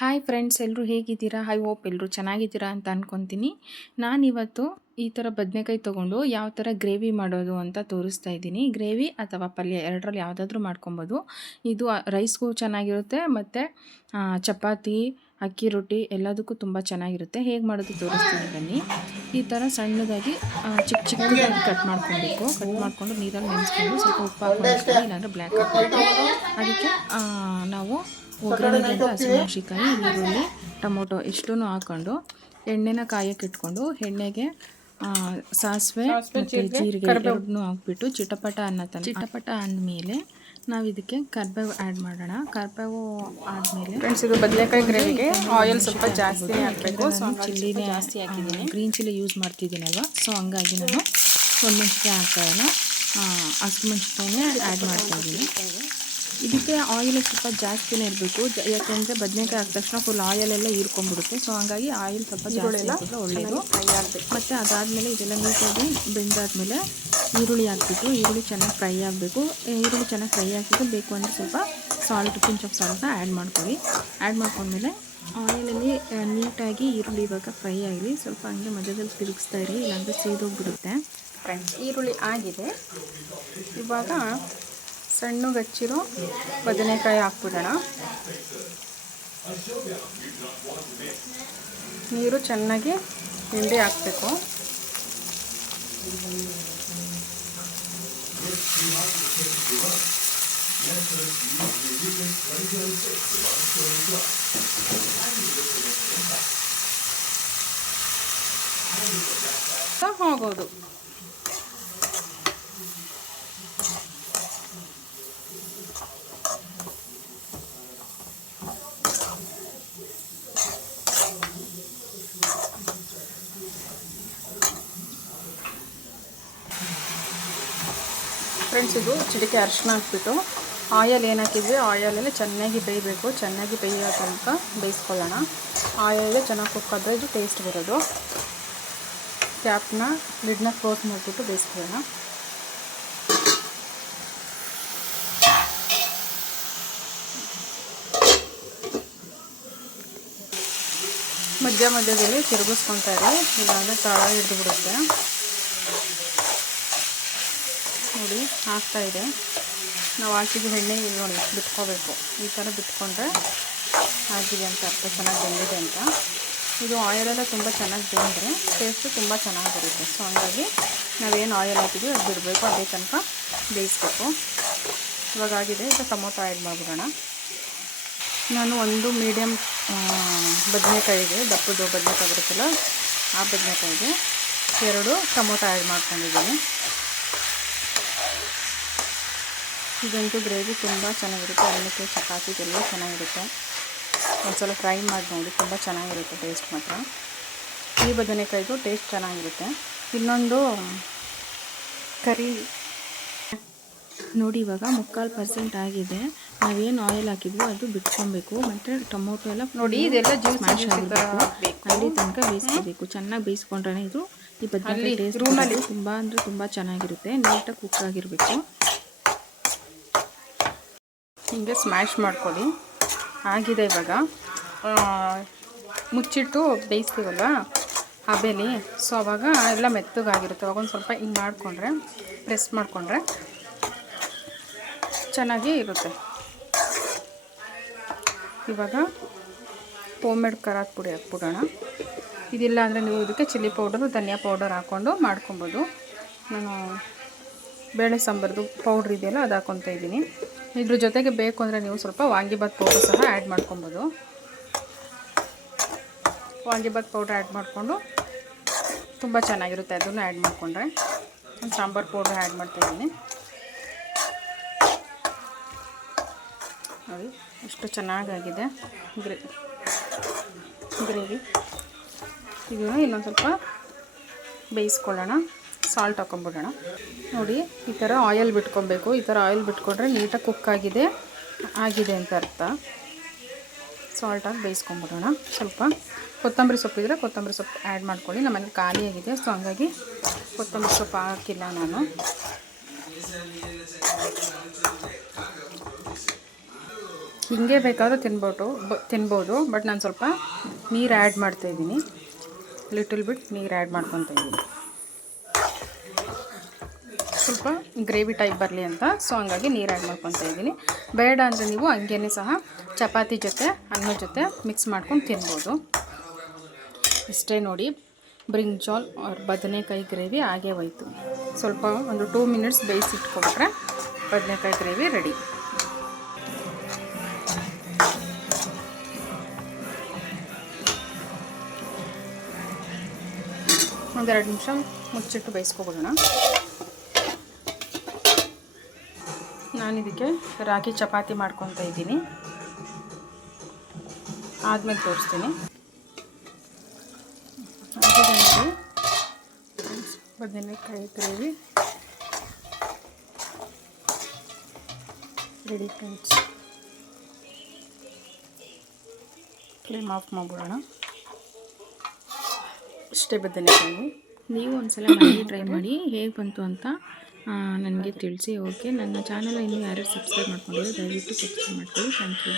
Hi friends, ಎಲ್ಲರೂ ಹೇಗಿದ್ದೀರಾ? I hope ಎಲ್ಲರೂ ಚೆನ್ನಾಗಿದ್ದೀರಾ ಅಂತ ಅಂದ್ಕೊತೀನಿ. ನಾನಿವತ್ತು ಈ ಥರ ಬದನೆಕಾಯಿ ತೊಗೊಂಡು ಯಾವ ಥರ ಗ್ರೇವಿ ಮಾಡೋದು ಅಂತ ತೋರಿಸ್ತಾ ಇದ್ದೀನಿ. ಗ್ರೇವಿ ಅಥವಾ ಪಲ್ಯ ಎರಡರಲ್ಲಿ ಯಾವುದಾದ್ರೂ ಮಾಡ್ಕೊಬೋದು. ಇದು ರೈಸ್ಗೂ ಚೆನ್ನಾಗಿರುತ್ತೆ ಮತ್ತು ಚಪಾತಿ, ಅಕ್ಕಿ ರೊಟ್ಟಿ ಎಲ್ಲದಕ್ಕೂ ತುಂಬ ಚೆನ್ನಾಗಿರುತ್ತೆ. ಹೇಗೆ ಮಾಡೋದು ತೋರಿಸ್ತೀನಿ ಬನ್ನಿ. ಈ ಥರ ಸಣ್ಣದಾಗಿ ಚಿಕ್ಕದಾಗಿ ಕಟ್ ಮಾಡ್ಕೊಬೇಕು. ಕಟ್ ಮಾಡಿಕೊಂಡು ನೀರಲ್ಲಿ ನೆನೆಸ್ಕೊಂಡು ಸ್ವಲ್ಪ ಉಪ್ಪು ಹಾಕೊಂಡು ಇಲ್ಲಾಂದರೆ ಬ್ಲ್ಯಾಕ್ ಹಾಕಬೇಕು. ಅದಕ್ಕೆ ನಾವು ಒಗ್ಗರಣೆಗೆ ಅಂತ ಹಸಿಮೆಣಸಿನ್ಕಾಯಿ, ಈರುಳ್ಳಿ, ಟೊಮೊಟೊ ಇಷ್ಟೂ ಹಾಕ್ಕೊಂಡು ಎಣ್ಣೆನ ಕಾಯಕ್ಕೆ ಇಟ್ಕೊಂಡು ಎಣ್ಣೆಗೆ ಸಾಸಿವೆ ಮತ್ತು ಜೀರಿಗೆ ಎರಡನ್ನೂ ಹಾಕ್ಬಿಟ್ಟು ಚಿಟಪಟ ಅಂದಮೇಲೆ ನಾವು ಇದಕ್ಕೆ ಕರಿಬೇವು ಆ್ಯಡ್ ಮಾಡೋಣ. ಕರಿಬೇವು ಆದಮೇಲೆ ಫ್ರೆಂಡ್ಸ್, ಇದು ಬದನೆಕಾಯಿ ಗ್ರೇವಿಗೆ ಆಯಿಲ್ ಸ್ವಲ್ಪ ಜಾಸ್ತಿ ಹಾಕಬೇಕು. ಚಿಲ್ಲಿನೇ ಜಾಸ್ತಿ ಹಾಕಿದ್ದೀನಿ, ಗ್ರೀನ್ ಚಿಲ್ಲಿ ಯೂಸ್ ಮಾಡ್ತಿದ್ದೀನಲ್ವ, ಸೊ ಹಂಗಾಗಿ ನಾನು ಒಣಮೆಣಸಿನ್ಕಾಯಿ ಹಾಕೋಣ, ಹಸಿಮೆಣಸಿನ್ಕಾಯಿನೇ ಆ್ಯಡ್ ಮಾಡ್ತಾಯಿದ್ದೀನಿ. ಇದಕ್ಕೆ ಆಯಿಲ್ ಸ್ವಲ್ಪ ಜಾಸ್ತಿನೇ ಇರಬೇಕು, ಯಾಕೆಂದರೆ ಬದನೆಕಾಯಿ ಹಾಕಿದ ತಕ್ಷಣ ಫುಲ್ ಆಯಿಲೆಲ್ಲ ಹೀರ್ಕೊಂಡ್ಬಿಡುತ್ತೆ. ಸೊ ಹಾಗಾಗಿ ಆಯಿಲ್ ಸ್ವಲ್ಪ ಜಾಸ್ತಿ ಹಾಕಿದ್ರೆ ಒಳ್ಳೆಯದು. ಮತ್ತು ಅದಾದಮೇಲೆ ಇದೆಲ್ಲ ನೀಟಾಗಿ ಬೆಂದಾದಮೇಲೆ ಈರುಳ್ಳಿ ಹಾಕ್ಬಿಟ್ಟು ಈರುಳ್ಳಿ ಚೆನ್ನಾಗಿ ಫ್ರೈ ಆಗಬೇಕು. ಈರುಳ್ಳಿ ಚೆನ್ನಾಗಿ ಫ್ರೈ ಆಗಿಬಿಟ್ಟು ಬೇಕು ಅಂದರೆ ಸ್ವಲ್ಪ ಪಿಂಚ್ ಆಫ್ ಸಾಲ್ಟ್ನ ಆ್ಯಡ್ ಮಾಡ್ಕೊಳ್ಳಿ. ಆ್ಯಡ್ ಮಾಡ್ಕೊಂಡ್ಮೇಲೆ ಆಯಿಲಲ್ಲಿ ನೀಟಾಗಿ ಈರುಳ್ಳಿ ಇವಾಗ ಫ್ರೈ ಆಗಲಿ, ಸ್ವಲ್ಪ ಹಂಗೆ ಮಧ್ಯದಲ್ಲಿ ತಿರುಗಿಸ್ತಾ ಇರಿ, ಇಲ್ಲಾಂದರೆ ಸೀದೋಗ್ಬಿಡುತ್ತೆ. ಫ್ರೆಂಡ್ಸ್, ಈರುಳ್ಳಿ ಆಗಿದೆ. ಇವಾಗ ಸಣ್ಣಗಚ್ಚಿರೋ ಬದನೆಕಾಯಿ ಹಾಕ್ಬಿಡೋಣ. ನೀರು ಚೆನ್ನಾಗಿ ಹಿಂಡಿ ಹಾಕಬೇಕು. ಹೋಗೋದು ಫ್ರೆಂಡ್ಸ್, ಇದು ಚಿಟಿಕೆ ಅರಿಶಿನ ಹಾಕ್ಬಿಟ್ಟು ಆಯಿಲ್ ಏನು ಹಾಕಿದ್ವಿ ಆಯಿಲಲ್ಲಿ ಚೆನ್ನಾಗಿ ಬೇಯಬೇಕು. ಚೆನ್ನಾಗಿ ಬೇಯೋ ತನಕ ಬೇಯಿಸ್ಕೊಳ್ಳೋಣ. ಆಯಿಲಲ್ಲಿ ಚೆನ್ನಾಗಿ ಕುಕ್ಕಾದರೆ ಇದು ಟೇಸ್ಟ್ ಬರೋದು. ಕ್ಯಾಪ್ನ ಲಿಡ್ನ ಕ್ಲೋಸ್ ಮಾಡಿಬಿಟ್ಟು ಬೇಯಿಸ್ಕೊಳ್ಳೋಣ. ಮಧ್ಯದಲ್ಲಿ ತಿರುಗಿಸ್ಕೊತಾ ಇರಿ, ಇಲ್ಲಾಂದರೆ ತಳ ಹಿಡಿದು ಬಿಡುತ್ತೆ. ನೋಡಿ, ಆಗ್ತಾಯಿದೆ. ನಾವು ಹಾಕಿದ ಎಣ್ಣೆ ಇಲ್ಲಿ ನೋಡಿ ಬಿಟ್ಕೋಬೇಕು. ಈ ಥರ ಬಿಟ್ಕೊಂಡ್ರೆ ಆಗಿದೆ ಅಂತ ಅರ್ಥ, ಚೆನ್ನಾಗಿ ಬೆಂದಿದೆ ಅಂತ. ಇದು ಆಯಿಲೆಲ್ಲ ತುಂಬ ಚೆನ್ನಾಗಿ ಬೆಂದರೆ ಟೇಸ್ಟು ತುಂಬ ಚೆನ್ನಾಗಿ ಬರುತ್ತೆ. ಸೊ ಹಂಗಾಗಿ ನಾವೇನು ಆಯಿಲ್ ಹಾಕಿದ್ವಿ ಅದು ಬಿಡಬೇಕು, ಅದೇ ತನಕ ಬೇಯಿಸ್ಬೇಕು. ಇವಾಗ ಆಗಿದೆ. ಈಗ ಟೊಮೊಟೊ ಆ್ಯಡ್ ಮಾಡಿಬಿಡೋಣ. ನಾನು ಒಂದು ಮೀಡಿಯಮ್ ಬದನೆಕಾಯಿಗೆ, ದಪ್ಪದು ಬದನೆಕಾಯಿ ಬರುತ್ತಲ್ಲ ಆ ಬದನೆಕಾಯಿಗೆ 2 ಟೊಮೊಟೊ ಆ್ಯಡ್ ಮಾಡ್ಕೊಂಡಿದ್ದೀನಿ. ಇದಂತೂ ಗ್ರೇವಿ ತುಂಬ ಚೆನ್ನಾಗಿರುತ್ತೆ. ಅನ್ನಕ್ಕೆ ಚಪಾತಿಗೆಲ್ಲ ಚೆನ್ನಾಗಿರುತ್ತೆ. ಒಂದ್ಸಲ ಫ್ರೈ ಮಾಡಿ ನೋಡಿ, ತುಂಬ ಚೆನ್ನಾಗಿರುತ್ತೆ ಟೇಸ್ಟ್ ಮಾತ್ರ. ಈ ಬದನೆಕಾಯಿದು ಟೇಸ್ಟ್ ಚೆನ್ನಾಗಿರುತ್ತೆ. ಇನ್ನೊಂದು ಕರಿ ನೋಡಿ, ಇವಾಗ 3/4% ಆಗಿದೆ. ನಾವೇನು ಆಯಿಲ್ ಹಾಕಿದ್ವಿ ಅದು ಬಿಟ್ಕೊಬೇಕು. ಮತ್ತು ಟೊಮೊಟೊ ಎಲ್ಲ ನೋಡಿ, ಇದೆಲ್ಲ ಸ್ಮ್ಯಾಶ್ ಆಗಿರಬೇಕು, ಅಲ್ಲಿ ತನಕ ಬೇಯಿಸ್ಕೋಬೇಕು. ಚೆನ್ನಾಗಿ ಬೇಯಿಸ್ಕೊಂಡ್ರೆ ಇದು ಈ ಬದನೆಕಾಯಿ ಟೇಸ್ಟ್ ರೂಮಲ್ಲಿ ತುಂಬ ಅಂದರೆ ತುಂಬ ಚೆನ್ನಾಗಿರುತ್ತೆ. ನೀಟಾಗಿ ಕುಕ್ ಆಗಿರಬೇಕು. ಹೀಗೆ ಸ್ಮ್ಯಾಶ್ ಮಾಡ್ಕೊಳ್ಳಿ. ಆಗಿದೆ. ಇವಾಗ ಮುಚ್ಚಿಟ್ಟು ಬೇಯಿಸ್ತೀವಲ್ವ ಹಬೆಲಿ, ಸೊ ಅವಾಗ ಎಲ್ಲ ಮೆತ್ತಗಾಗಿರುತ್ತೆ. ಅವಾಗ ಒಂದು ಸ್ವಲ್ಪ ಹಿಂಗೆ ಮಾಡಿಕೊಂಡ್ರೆ, ಪ್ರೆಸ್ ಮಾಡಿಕೊಂಡ್ರೆ ಚೆನ್ನಾಗಿ ಇರುತ್ತೆ. ಇವಾಗ ಹೋಮ್-ಮೇಡ್ ಖಾರದ ಪುಡಿ ಹಾಕ್ಬಿಡೋಣ. ಇದಿಲ್ಲ ಅಂದರೆ ನೀವು ಇದಕ್ಕೆ ಚಿಲ್ಲಿ ಪೌಡರು, ಧನಿಯಾ ಪೌಡರ್ ಹಾಕ್ಕೊಂಡು ಮಾಡ್ಕೊಬೋದು. ನಾನು ಬೇಳೆ ಸಾಂಬಾರ್ದು ಪೌಡ್ರ್ ಇದೆಯಲ್ಲ ಅದು ಹಾಕ್ಕೊತಾ ಇದ್ದೀನಿ. ಇದ್ರ ಜೊತೆಗೆ ಬೇಕು ಅಂದರೆ ನೀವು ಸ್ವಲ್ಪ ವಾಂಗಿಬಾತ್ ಪೌಡರ್ ಸಹ ಆ್ಯಡ್ ಮಾಡ್ಕೊಬೋದು. ವಾಂಗಿಬಾತ್ ಪೌಡ್ರ್ ಆ್ಯಡ್ ಮಾಡಿಕೊಂಡು ತುಂಬ ಚೆನ್ನಾಗಿರುತ್ತೆ. ಅದನ್ನು ಆ್ಯಡ್ ಮಾಡಿಕೊಂಡ್ರೆ ಒಂದು ಸಾಂಬಾರು ಪೌಡ್ರ್ ಆ್ಯಡ್ ಮಾಡ್ತಾಯಿದ್ದೀನಿ. ನೋಡಿ ಎಷ್ಟು ಚೆನ್ನಾಗಾಗಿದೆ ಗ್ರೇವಿ. ಇದನ್ನು ಇನ್ನೊಂದು ಸ್ವಲ್ಪ ಬೇಯಿಸ್ಕೊಳ್ಳೋಣ. ಸಾಲ್ಟ್ ಹಾಕೊಂಡ್ಬಿಡೋಣ. ನೋಡಿ, ಈ ಥರ ಆಯಿಲ್ ಬಿಟ್ಕೊಬೇಕು. ಈ ಥರ ಆಯಿಲ್ ಬಿಟ್ಕೊಂಡ್ರೆ ನೀಟಾಗಿ ಕುಕ್ ಆಗಿದೆ ಅಂತ ಅರ್ಥ. ಸಾಲ್ಟ್ ಹಾಕಿ ಬೇಯಿಸ್ಕೊಂಡ್ಬಿಡೋಣ. ಸ್ವಲ್ಪ ಕೊತ್ತಂಬರಿ ಸೊಪ್ಪಿದ್ರೆ ಕೊತ್ತಂಬರಿ ಸೊಪ್ಪು ಆ್ಯಡ್ ಮಾಡ್ಕೊಳ್ಳಿ. ನಮ್ಮಲ್ಲಿ ಖಾಲಿಯಾಗಿದೆ, ಸೊ ಹಂಗಾಗಿ ಕೊತ್ತಂಬರಿ ಸೊಪ್ಪು ಹಾಕಿಲ್ಲ ನಾನು. ಹಿಂಗೆ ಬೇಕಾದರೂ ತಿನ್ಬೋದು ಬಟ್ ನಾನು ಸ್ವಲ್ಪ ನೀರು ಆ್ಯಡ್ ಮಾಡ್ತಾಯಿದ್ದೀನಿ, ಲಿಟಲ್ ಬಿಟ್ ನೀರು ಆ್ಯಡ್ ಮಾಡ್ಕೊತಾ ಇದ್ದೀನಿ, ಸ್ವಲ್ಪ ಗ್ರೇವಿ ಟೈಪ್ ಬರಲಿ ಅಂತ. ಸೊ ಹಂಗಾಗಿ ನೀರು ಆ್ಯಡ್ ಮಾಡ್ಕೊತಾ ಇದ್ದೀನಿ. ಬೇಡ ಅಂದರೆ ನೀವು ಹಂಗೇ ಸಹ ಚಪಾತಿ ಜೊತೆ ಅನ್ನದ ಜೊತೆ ಮಿಕ್ಸ್ ಮಾಡ್ಕೊಂಡು ತಿನ್ಬೋದು. ಇಷ್ಟೇ ನೋಡಿ, ಬ್ರಿಂಜಾಲ್ ಆರ್ ಬದನೆಕಾಯಿ ಗ್ರೇವಿ ಆಗೇ ಹೋಯ್ತು. ಸ್ವಲ್ಪ ಒಂದು 2 ಮಿನಿಟ್ಸ್ ಬೇಯಿಸಿಟ್ಕೊಂಡ್ರೆ ಬದನೆಕಾಯಿ ಗ್ರೇವಿ ರೆಡಿ. ಒಂದೆರಡು ನಿಮಿಷ ಮುಚ್ಚಿಟ್ಟು ಬೇಯಿಸ್ಕೊಬಿಡೋಣ. ನಾನಿದಕ್ಕೆ ರಾಗಿ ಚಪಾತಿ ಮಾಡ್ಕೊತಾ ಇದ್ದೀನಿ, ಆದಮೇಲೆ ತೋರಿಸ್ತೀನಿ. ಬದನೆಕಾಯಿ gravy ready friends. Flame off ಮಾಡಿಬಿಡೋಣ. ಇಷ್ಟೇ ಬದನೆಕಾಯಿ. ನೀವು ಒಂದ್ಸಲ ಮಾಡಿ ಟ್ರೈ ಮಾಡಿ ಹೇಗೆ ಬಂತು ಅಂತ ನನಗೆ ತಿಳಿಸಿ. ಓಕೆ, ನನ್ನ ಚಾನಲ್ ಇನ್ನೂ ಯಾರ್ಯಾರು ಸಬ್ಸ್ಕ್ರೈಬ್ ಮಾಡ್ಕೊಂಡಿರೋ ದಯವಿಟ್ಟು ಸಬ್ಸ್ಕ್ರೈಬ್ ಮಾಡ್ಕೊಳ್ಳಿ. Thank you.